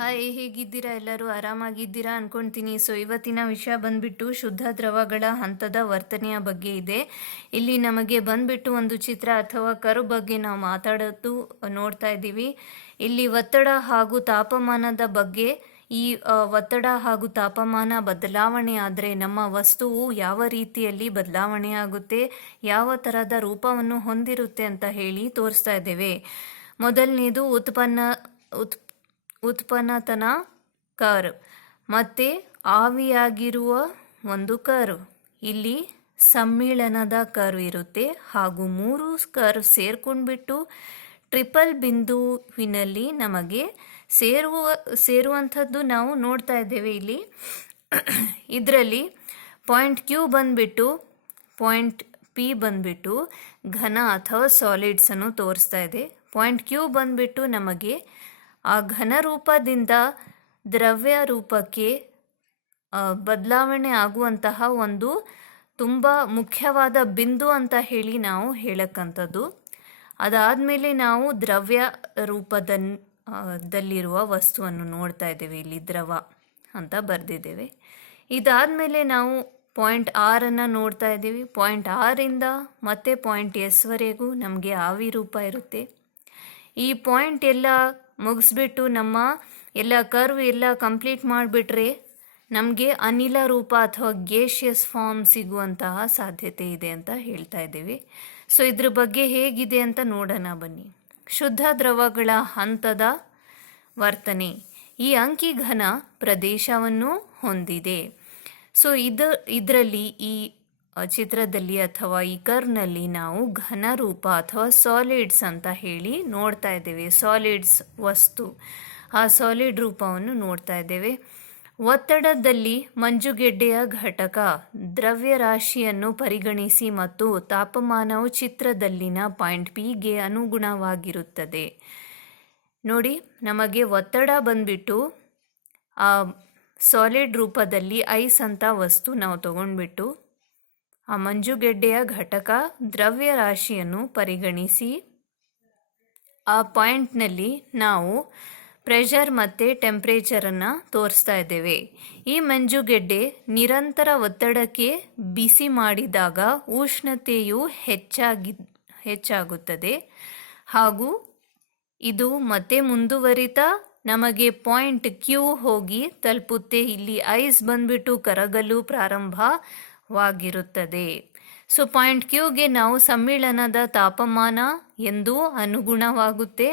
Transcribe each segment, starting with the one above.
Hi, ಹೇಗಿದ್ದೀರಾ? ಎಲ್ಲರೂ ಆರಾಮಾಗಿದ್ದೀರಾ ಅನ್ಕೊಂತೀನಿ. ಸೊ ಇವತ್ತಿನ ವಿಷಯ ಬಂದ್ಬಿಟ್ಟು ಶುದ್ಧ ದ್ರವಗಳ ಹಂತದ ವರ್ತನೆಯ ಬಗ್ಗೆ ಇದೆ. ಇಲ್ಲಿ ನಮಗೆ ಬಂದ್ಬಿಟ್ಟು ಒಂದು ಚಿತ್ರ ಅಥವಾ ಕರು ಬಗ್ಗೆ ನಾವು ಮಾತಾಡೋದು ನೋಡ್ತಾ ಇದ್ದೀವಿ. ಇಲ್ಲಿ ಒತ್ತಡ ಹಾಗೂ ತಾಪಮಾನದ ಬಗ್ಗೆ, ಈ ಒತ್ತಡ ಹಾಗೂ ತಾಪಮಾನ ಬದಲಾವಣೆ ಆದರೆ ನಮ್ಮ ವಸ್ತುವು ಯಾವ ರೀತಿಯಲ್ಲಿ ಬದಲಾವಣೆ ಆಗುತ್ತೆ, ಯಾವ ಥರದ ರೂಪವನ್ನು ಹೊಂದಿರುತ್ತೆ ಅಂತ ಹೇಳಿ ತೋರಿಸ್ತಾ ಇದ್ದೇವೆ. ಮೊದಲನೇದು ಉತ್ಪನ್ನ, ಉತ್ ಉತ್ಪನ್ನತನ ಕರ್ವ್ ಮತ್ತು ಆವಿಯಾಗಿರುವ ಒಂದು ಕರ್ವ್ ಇಲ್ಲಿ ಸಮ್ಮಿಳನದ ಕರ್ವ್ ಇರುತ್ತೆ. ಹಾಗೂ ಮೂರು ಕರ್ವ್ ಸೇರ್ಕೊಂಡ್ಬಿಟ್ಟು ಟ್ರಿಪಲ್ ಬಿಂದುವಿನಲ್ಲಿ ನಮಗೆ ಸೇರುವ, ಸೇರುವಂಥದ್ದು ನಾವು ನೋಡ್ತಾ ಇದ್ದೇವೆ ಇಲ್ಲಿ. ಇದರಲ್ಲಿ ಪಾಯಿಂಟ್ ಕ್ಯೂ ಬಂದ್ಬಿಟ್ಟು ಪಾಯಿಂಟ್ ಪಿ ಬಂದ್ಬಿಟ್ಟು ಘನ ಅಥವಾ ಸಾಲಿಡ್ಸನ್ನು ತೋರಿಸ್ತಾ ಇದೆ. ಪಾಯಿಂಟ್ ಕ್ಯೂ ಬಂದ್ಬಿಟ್ಟು ನಮಗೆ ಆ ಘನ ರೂಪದಿಂದ ದ್ರವ್ಯ ರೂಪಕ್ಕೆ ಬದಲಾವಣೆ ಆಗುವಂತಹ ಒಂದು ತುಂಬ ಮುಖ್ಯವಾದ ಬಿಂದು ಅಂತ ಹೇಳಿ ನಾವು ಹೇಳಕ್ಕಂಥದ್ದು. ಅದಾದಮೇಲೆ ನಾವು ದ್ರವ್ಯ ರೂಪದ ದಲ್ಲಿರುವ ವಸ್ತುವನ್ನು ನೋಡ್ತಾ ಇದ್ದೇವೆ. ಇಲ್ಲಿ ದ್ರವ ಅಂತ ಬರೆದಿದ್ದೇವೆ. ಇದಾದಮೇಲೆ ನಾವು ಪಾಯಿಂಟ್ ಆರನ್ನು ನೋಡ್ತಾ ಇದ್ದೀವಿ. ಪಾಯಿಂಟ್ ಆರಿಂದ ಮತ್ತೆ ಪಾಯಿಂಟ್ ಎಸ್ವರೆಗೂ ನಮಗೆ ಆವಿ ರೂಪ ಇರುತ್ತೆ. ಈ ಪಾಯಿಂಟ್ ಎಲ್ಲ ಮುಗಿಸ್ಬಿಟ್ಟು ನಮ್ಮ ಎಲ್ಲ ಕರ್ವ್ ಎಲ್ಲ ಕಂಪ್ಲೀಟ್ ಮಾಡಿಬಿಟ್ರೆ ನಮಗೆ ಅನಿಲ ರೂಪ ಅಥವಾ ಗೇಷಿಯಸ್ ಫಾರ್ಮ್ ಸಿಗುವಂತಹ ಸಾಧ್ಯತೆ ಇದೆ ಅಂತ ಹೇಳ್ತಾ ಇದ್ದೀವಿ. ಸೊ ಇದ್ರ ಬಗ್ಗೆ ಹೇಗಿದೆ ಅಂತ ನೋಡೋಣ ಬನ್ನಿ. ಶುದ್ಧ ದ್ರವಗಳ ಹಂತದ ವರ್ತನೆ. ಈ ಅಂಕಿ ಘನ ಪ್ರದೇಶವನ್ನು ಹೊಂದಿದೆ. ಸೊ ಇದು, ಇದರಲ್ಲಿ ಈ ಚಿತ್ರದಲ್ಲಿ ಅಥವಾ ಈ ಕರ್ನಲ್ಲಿ ನಾವು ಘನ ರೂಪ ಅಥವಾ ಸಾಲಿಡ್ಸ್ ಅಂತ ಹೇಳಿ ನೋಡ್ತಾ ಇದ್ದೇವೆ. ಸಾಲಿಡ್ಸ್ ವಸ್ತು. ಆ ಸಾಲಿಡ್ ರೂಪವನ್ನು ನೋಡ್ತಾ ಇದ್ದೇವೆ. ಒತ್ತಡದಲ್ಲಿ ಮಂಜುಗೆಡ್ಡೆಯ ಘಟಕ ದ್ರವ್ಯರಾಶಿಯನ್ನು ಪರಿಗಣಿಸಿ ಮತ್ತು ತಾಪಮಾನವು ಚಿತ್ರದಲ್ಲಿನ ಪಾಯಿಂಟ್ ಪಿಗೆ ಅನುಗುಣವಾಗಿರುತ್ತದೆ. ನೋಡಿ, ನಮಗೆ ಒತ್ತಡ ಬಂದ್ಬಿಟ್ಟು ಆ ಸಾಲಿಡ್ ರೂಪದಲ್ಲಿ ಐಸ್ ಅಂತ ವಸ್ತು ನಾವು ತಗೊಂಡ್ಬಿಟ್ಟು ಆ ಮಂಜುಗೆಡ್ಡೆಯ ಘಟಕ ದ್ರವ್ಯರಾಶಿಯನ್ನು ಪರಿಗಣಿಸಿ. ಆ ಪಾಯಿಂಟ್ನಲ್ಲಿ ನಾವು ಪ್ರೆಷರ್ ಮತ್ತು ಟೆಂಪ್ರೇಚರನ್ನು ತೋರಿಸ್ತಾ ಇದ್ದೇವೆ. ಈ ಮಂಜುಗೆಡ್ಡೆ ನಿರಂತರ ಒತ್ತಡಕ್ಕೆ ಬಿಸಿ ಮಾಡಿದಾಗ ಉಷ್ಣತೆಯು ಹೆಚ್ಚಾಗಿ, ಹೆಚ್ಚಾಗುತ್ತದೆ. ಹಾಗೂ ಇದು ಮತ್ತೆ ಮುಂದುವರಿತ ನಮಗೆ ಪಾಯಿಂಟ್ ಕ್ಯೂ ಹೋಗಿ ತಲುಪುತ್ತೆ. ಇಲ್ಲಿ ಐಸ್ ಬಂದ್ಬಿಟ್ಟು ಕರಗಲು ಪ್ರಾರಂಭವಾಗಿರುತ್ತದೆ ಸೊ ಪಾಯಿಂಟ್ ಕ್ಯೂಗೆ ನಾವು ಸಮ್ಮಿಳನದ ತಾಪಮಾನ ಎಂದು ಅನುಗುಣವಾಗುತ್ತೆ.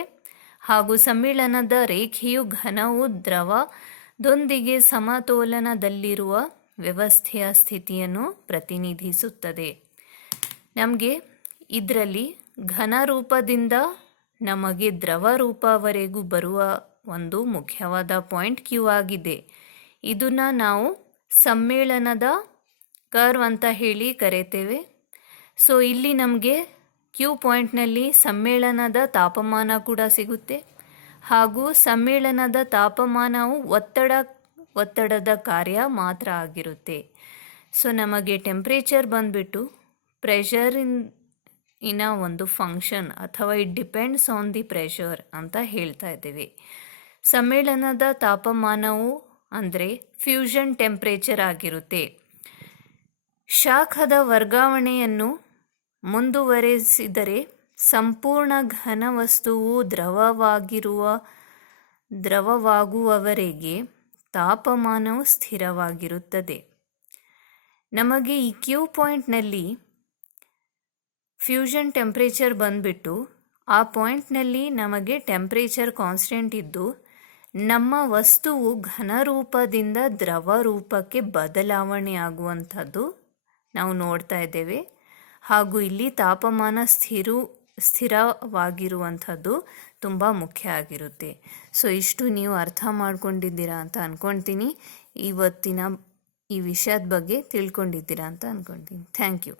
ಹಾಗೂ ಸಮ್ಮಿಳನದ ರೇಖೆಯು ಘನವು ದ್ರವದೊಂದಿಗೆ ಸಮತೋಲನದಲ್ಲಿರುವ ವ್ಯವಸ್ಥೆಯ ಸ್ಥಿತಿಯನ್ನು ಪ್ರತಿನಿಧಿಸುತ್ತದೆ. ನಮಗೆ ಇದರಲ್ಲಿ ಘನ ರೂಪದಿಂದ ನಮಗೆ ದ್ರವ ರೂಪವರೆಗೂ ಬರುವ ಒಂದು ಮುಖ್ಯವಾದ ಪಾಯಿಂಟ್ ಕ್ಯೂ ಆಗಿದೆ. ಇದನ್ನು ನಾವು ಸಮ್ಮೇಳನದ ಕರ್ವ್ ಅಂತ ಹೇಳಿ ಕರೆತೇವೆ. ಸೊ ಇಲ್ಲಿ ನಮಗೆ ಕ್ಯೂ ಪಾಯಿಂಟ್ನಲ್ಲಿ ಸಮ್ಮೇಳನದ ತಾಪಮಾನ ಕೂಡ ಸಿಗುತ್ತೆ. ಹಾಗೂ ಸಮ್ಮೇಳನದ ತಾಪಮಾನವು ಒತ್ತಡ, ಒತ್ತಡದ ಕಾರ್ಯ ಮಾತ್ರ ಆಗಿರುತ್ತೆ. ಸೊ ನಮಗೆ ಟೆಂಪ್ರೇಚರ್ ಬಂದ್ಬಿಟ್ಟು ಇನ್ ಇನ ಒಂದು ಫಂಕ್ಷನ್ ಅಥವಾ it depends on the pressure ಅಂತ ಹೇಳ್ತಾ ಇದ್ದೀವಿ. ಸಮ್ಮೇಳನದ ತಾಪಮಾನವು ಅಂದರೆ ಫ್ಯೂಷನ್ ಟೆಂಪ್ರೇಚರ್ ಆಗಿರುತ್ತೆ. ಶಾಖದ ವರ್ಗಾವಣೆಯನ್ನು ಮುಂದುವರೆಸಿದರೆ ಸಂಪೂರ್ಣ ಘನ ವಸ್ತುವು ದ್ರವವಾಗಿರುವ, ದ್ರವವಾಗುವವರೆಗೆ ತಾಪಮಾನವು ಸ್ಥಿರವಾಗಿರುತ್ತದೆ. ನಮಗೆ ಈ ಕ್ಯೂ ಪಾಯಿಂಟ್ನಲ್ಲಿ ಫ್ಯೂಷನ್ ಟೆಂಪ್ರೇಚರ್ ಬಂದುಬಿಟ್ಟು, ಆ ಪಾಯಿಂಟ್ನಲ್ಲಿ ನಮಗೆ ಟೆಂಪ್ರೇಚರ್ ಕಾನ್ಸ್ಟೆಂಟ್ ಇದ್ದು, ನಮ್ಮ ವಸ್ತುವು ಘನ ರೂಪದಿಂದ ದ್ರವ ರೂಪಕ್ಕೆ ಬದಲಾವಣೆ ಆಗುವಂಥದ್ದು ನಾವು ನೋಡ್ತಾ ಇದ್ದೇವೆ. ಹಾಗೂ ಇಲ್ಲಿ ತಾಪಮಾನ ಸ್ಥಿರ, ಸ್ಥಿರವಾಗಿರುವಂಥದ್ದು ತುಂಬ ಮುಖ್ಯ ಆಗಿರುತ್ತೆ. ಸೊ, ಇಷ್ಟು ನೀವು ಅರ್ಥ ಮಾಡ್ಕೊಂಡಿದ್ದೀರಾ ಅಂತ ಅಂದ್ಕೊಳ್ತೀನಿ ಇವತ್ತಿನ ಈ ವಿಷಯದ ಬಗ್ಗೆ ತಿಳ್ಕೊಂಡಿದ್ದೀರಾ ಅಂತ ಅಂದ್ಕೊಳ್ತೀನಿ ಥ್ಯಾಂಕ್ ಯು.